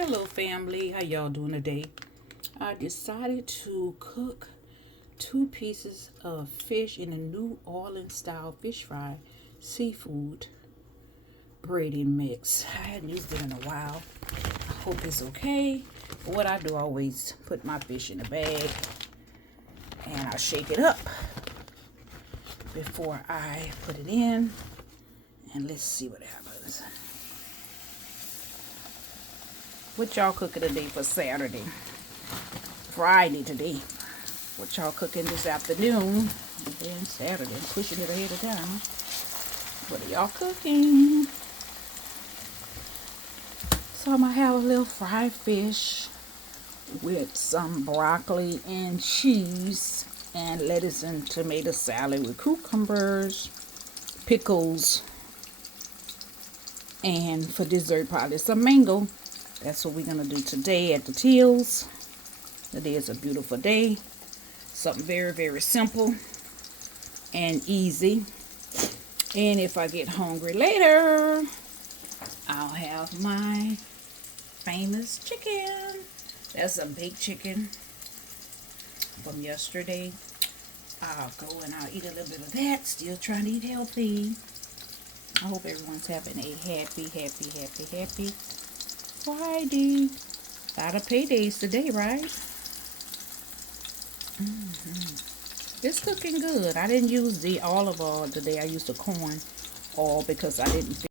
Hello family, how y'all doing today? I decided to cook 2 pieces of fish in a New Orleans style fish fry seafood breading mix. I hadn't used it in a while. I hope it's okay. But what I do, I always put my fish in a bag and I shake it up before I put it in, and let's see what happens. What y'all cooking today for Saturday? Friday today. What y'all cooking this afternoon? And then Saturday, I'm pushing it ahead of time. What are y'all cooking? So I'm gonna have a little fried fish with some broccoli and cheese and lettuce and tomato salad with cucumbers, pickles, and for dessert probably some mango. That's what we're gonna do today at the Tills. Today is a beautiful day. Something very, very simple and easy. And if I get hungry later, I'll have my famous chicken. That's a baked chicken from yesterday. I'll go and I'll eat a little bit of that. Still trying to eat healthy. I hope everyone's having a happy Friday. A lot of paydays today, right? It's cooking good. I didn't use the olive oil today. I used the corn oil because I didn't